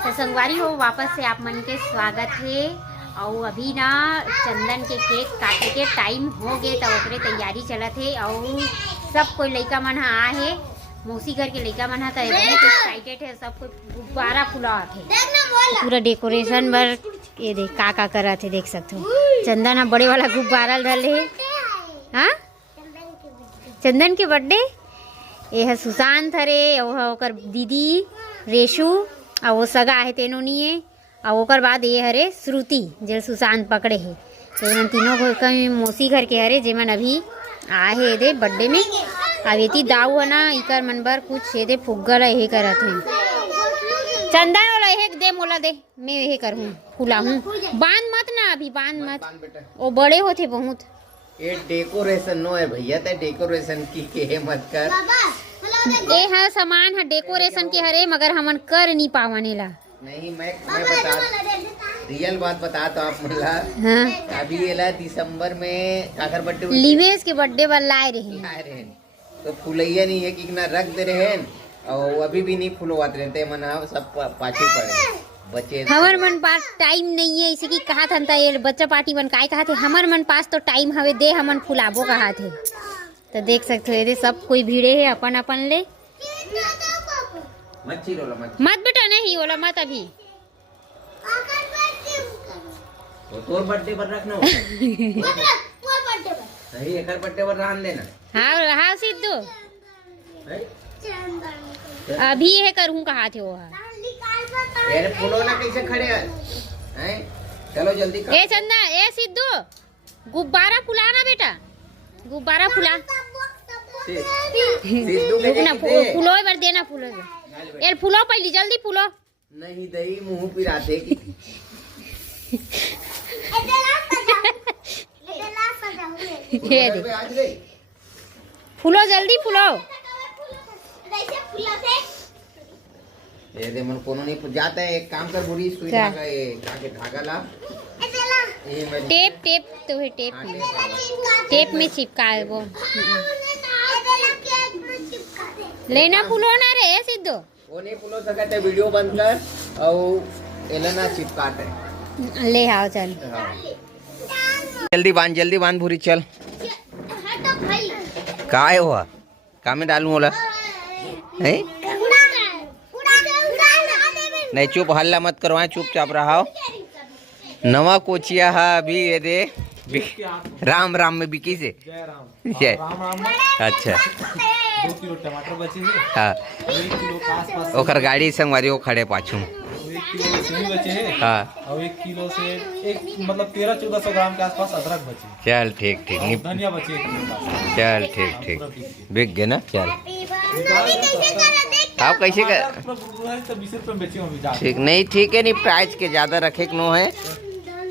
तो संगवारी हो वापस से आप मन के स्वागत है। और अभी ना चंदन के केक काटे के टाइम हो गए तो ओकरे तैयारी चलत है। और सब कोई लड़का मन आ है, मौसी घर के लड़का मन तो बहुत एक्साइटेड है। सब कोई गुब्बारा फुलावत है, पूरा डेकोरेशन बर ये देख का करत है, देख सकते हो। चंदन ना बड़े वाला गुब्बारा डाले है। हाँ, चंदन के बर्थडे ये है सुशांत हरे और दीदी रेशु और वो सगा है तेनो नहीं और ओकर बाद ये हरे श्रुति जो सुशांत पकड़े है। तो उन तीनों को मौसी घर के हरे जेमन अभी आए है दे बर्थडे में। अब ये दाऊ है ना इकर मन बर कुछ ये दे फुग्गल ये करत है। चंदन वाला ये दे मोला दे, मैं ये करूँ फूला हूँ। बांध मत ना अभी, बांध मत, वो बड़े होते बहुत। ये डेकोरेशन नो है भैया, ते डेकोरेशन की के मत कर। ये है सामान है डेकोरेशन के हरे, मगर हमन कर नहीं पावनेला। नहीं मैं बता रियल बात बता तो आप मुल्ला। हाँ, अभी ये दिसंबर में काकर बर्थडे लिवेश के बर्थडे पर लाए रहे तो फुलैया नहीं है कि ना रख दे रहे हैं और अभी भी नहीं फुलवाते रहते मना सब पाछू पड़े बच्चे। हमर मन पास टाइम नहीं है, इसी की कहा था ये बच्चा पार्टी बन काय कहा थे। हमर मन पास तो टाइम हवे दे हमन फुलाबो कहा थे। तो देख सकते हो ये सब कोई भीड़े है अपन अपन ले। मत बेटा नहीं ओला मत अभी। तोर बर्थडे पर रखना नहीं, एक बर्थडे पर रहन देना। हाँ हाँ सिद्धू अभी ये करूँ कहा थे वो। यार फूलो ना कैसे खड़े हैं? चलो जल्दी कर। ए चंदा ए सिद्धू गुब्बारा फुलाना बेटा, गुब्बारा फुला। रुकना फुलो बर देना, फुलो यार फुलो पहले जल्दी फुलो। नहीं दही मुंह पिराते की फुलो जल्दी फुलो। ये दे मन कोनो नहीं जाता है। एक काम कर बुरी सुई धागा ये धागा ला टेप टेप तो है, टेप में टेप में चिपका है वो। लेना फुलो ना रे सिद्धू, वो नहीं फुलो सकते। वीडियो बंद कर और एलना चिपकाटे ले आओ चल। जल्दी बांध भूरी चल। काय हुआ का में डालू बोला है? नहीं चुप हल्ला मत करवाए, चुपचाप रहा। नवा कोचिया है अभी ये दे राम राम में बिकी से जय। अच्छा 2 किलो टमाटर बचे हैं। हाँ 1 किलो के आसपास ओकर गाड़ी संगवारी वो खड़े पाछू। 1 किलो सेमी बचे हैं। हाँ और 1 किलो से एक मतलब 1300-1400 ग्राम के आसपास अदरक बचे। चल ठीक धनिया बचे 1 किलो। चल ठीक बिक गए ना। चल आप कैसे कर 20 रुपये में बेचे होंगे। ठीक नहीं, ठीक है नहीं, प्राइस के ज़्यादा रखे के नो है।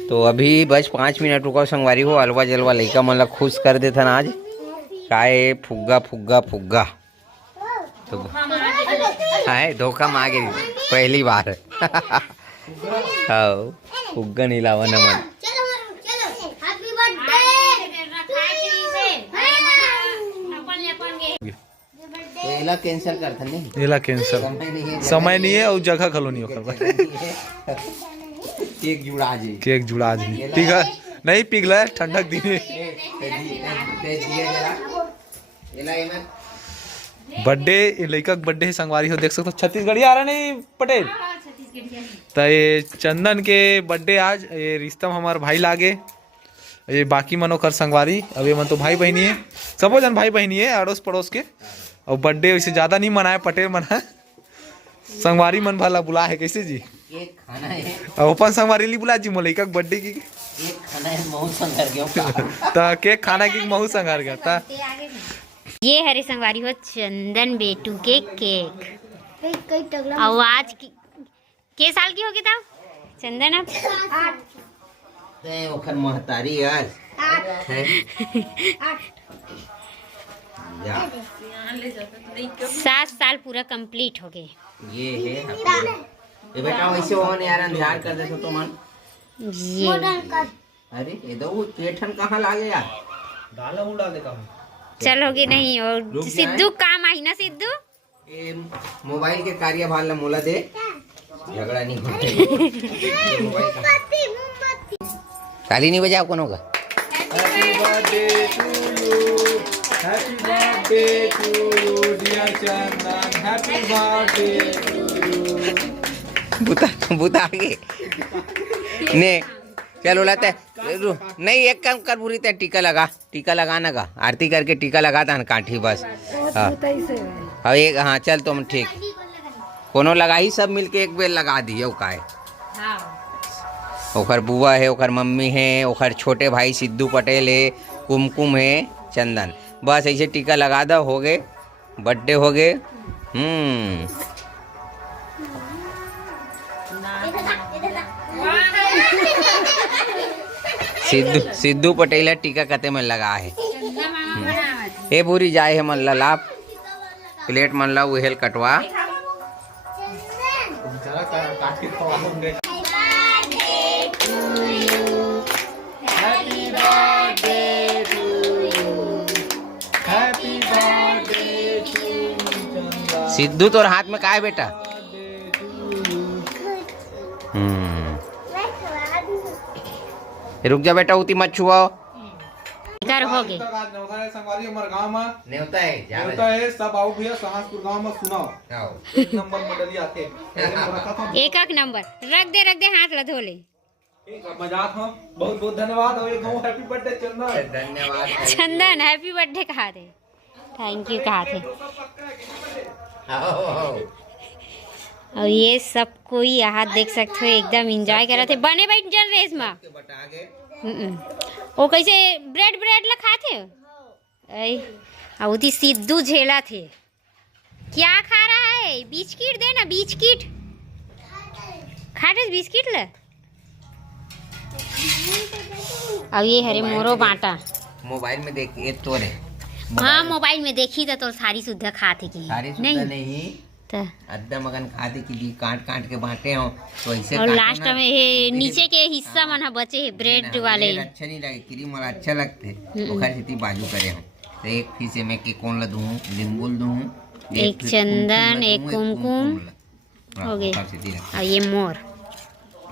तो अभी बस 5 मिनट रुको संगवारी हो। अलवा जलवा लइका मन ला खुश कर देथन आज। काय फुग्गा फुग्गा फुग्गा तो है धोखा मांगे पहली बार। हाँ फुग्गा नहीं लावा न मन। एला कैंसिल करथन नहीं, एला कैंसर समय नहीं है और जगह खलो नहीं होकर केक जुड़ा जी, केक जुड़ा जी ठीक है नहीं पिघला ठंडक दिने। बर्थडे लड़का बर्थडे है संगवारी हो, देख सकते हो छत्तीसगढ़ी आ रहा नहीं पटेल। तो ये चंदन के बर्थडे आज ये रिश्ता हमारे भाई लागे, ये बाकी मनो कर संगवारी। अब ये मन तो भाई बहनी है, सबो जन भाई बहनी है अड़ोस पड़ोस के। और बर्थडे वैसे ज्यादा नहीं मनाए, पटेल मना संगवारी मन भला बुला है कैसे जी केक खाना है और अपन संगवारी ली बुला जी मोलैका बर्थडे की केक खाना है महू संगर गयो ता केक खाना की महू संगार गया था। ये हरे संगवारी हो चंदन बेटू के केक। और आज के साल की होगी तब चंदन? अब ते ओखर महतारी आज है 7 साल पूरा कंप्लीट हो गए। ये है ये बेटा वैसे वो यार ध्यान कर दे तो मन ये अरे ये दो पेठन कहाँ लागे यार डाला हूँ डाल देता हूँ। चलोगे नहीं और सिद्धू काम आई ना सिद्धू। ये मोबाइल के कार्यभार ला मोला दे झगड़ा नहीं होता। ताली नहीं बजाओ कोनो का। Happy birthday to you, happy birthday to you dear Chandan, happy birthday to you. बुता आगे ने चलो लाते नहीं, एक काम कर बुरी ते टीका लगाना का, आरती करके टीका लगाता है काठी बस। हाँ अब एक, हाँ चल तुम ठीक, कोनो लगा ही सब मिलके एक बेर लगा दिए का है। ओखर बुआ है, ओखर मम्मी है, ओखर छोटे भाई सिद्धू पटेल है, कुमकुम है, चंदन, बस ऐसे टीका लगा दो, हो गए बर्थडे हो गए। सिद्धू पटेल टीका कते में लगा है। ए बुरी जाए है मन ला प्लेट मन ला उहेल कटवा। सिद्धू तोर हाथ में का है बेटा? रुक जा बेटा, उती मत छुआओ। इधर हो गए संगवारी हमारे गांव में नेवता है, नेवता है, सब आओ भैया सहसपुर गांव में सुनाओ। एक नंबर मंडली आके एक नंबर रख दे हाथ ला धो ले। मजाक हो, बहुत बहुत धन्यवाद हो। हैप्पी बर्थडे चंदन। धन्यवाद चंदन, हैप्पी बर्थडे कहा थे, थैंक यू कहा थे। और ये सब कोई यहाँ देख सकते हो एकदम एंजॉय कर रहे थे, बने बैठ जन रेस में। वो कैसे ब्रेड ला खाते हो? उदी सिद्धू झेला थे, क्या खा रहा है? बिस्किट दे ना, बिस्किट खा रहे बिस्किट ले। अब ये हरे मोरो बांटा मोबाइल में देखिए तो रे। हाँ मोबाइल में देखी तो सारी सुधा खाते की सारी सुधा नहीं तो अद्दा मगन खाते की दी काट के बांटे हो तो ऐसे। और लास्ट में ये नीचे के हिस्सा मन बचे है ब्रेड वाले, अच्छा नहीं लगे, क्रीम वाला अच्छा लगते तो खैर सिटी बाजू करे हो। तो एक पीसे में के कौन ला दूं, लिंबुल दूं, एक चंदन, एक कुमकुम हो गए। और ये मोर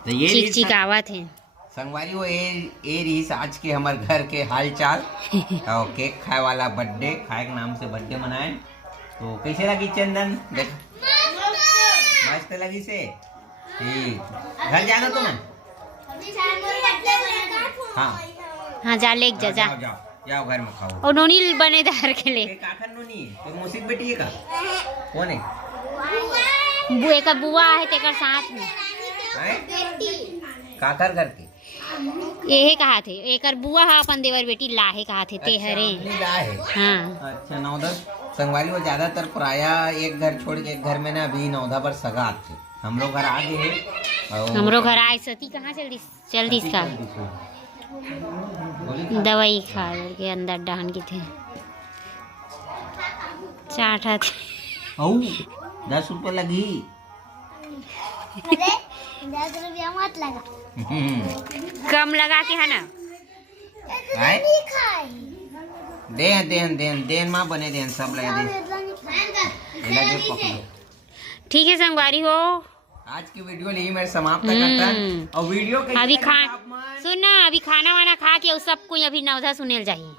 तो ये चिक चिक आवत है। संगवारी वो ए रही आज के हमारे घर के हाल चाल। और केक खाए वाला बर्थडे, खाए के नाम से बर्थडे मनाए। तो कैसे लगी चंदन? देख मस्त लगी से। घर जाना तुम? हाँ जा ले जा जाओ घर में खाओ। और नोनी बने दर के ले। काकर नोनी तो मौसी बेटी है का कौन है? बुए का बुआ है तेकर साथ में काकर करके यही कहा थे, एकर बुआ है अपन देवर बेटी लाहे कहा थे ते हरे। हाँ अच्छा 9-10 संगवारी वो ज्यादातर प्राया एक घर छोड़ के एक घर में ना अभी 9-10 पर सगा थे। हम लोग घर आ गए हैं। हमरो घर आए सती कहाँ चल दी इसका दवाई खा के अंदर डाहन के थे चाटा थे। 10 रुपये लगी। 10 रुपया मत लगा, कम लगा के है ना। देन माँ बने देन सब लगे दे पकड़ो। ठीक है संगवारी हो, आज की वीडियो यही मैं समाप्त करता। और वीडियो अभी सुन ना, अभी खाना वाना खा के सब कोई अभी नवधा सुनेल जाही।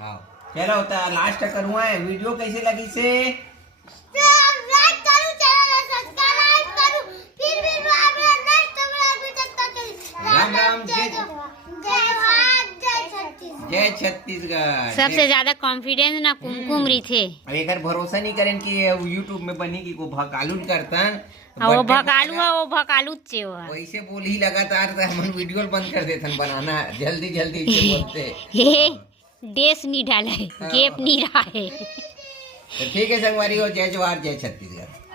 चलो होता लास्ट करूँ वीडियो कैसे लगी से लाइक करो, चैनल सब्सक्राइब करो, फिर भी नेक्स्ट वीडियो राम राम जय भारत जय छत्तीसगढ़। जय छत्तीसगढ़। सबसे ज्यादा कॉन्फिडेंस ना कुमकुम रही थे। अगर भरोसा नहीं करें कि यूट्यूब में बनी कि को भकालू करतन वो भकालू है, वो भकालू चे वैसे बोल ही लगातार तो हम वीडियो बंद कर देते बनाना जल्दी जल्दी बोलते। ये डेस नहीं डाला है, गेप नहीं रहा है। तो ठीक है संगवारी हो, जय जवाहर जय छत्तीसगढ़।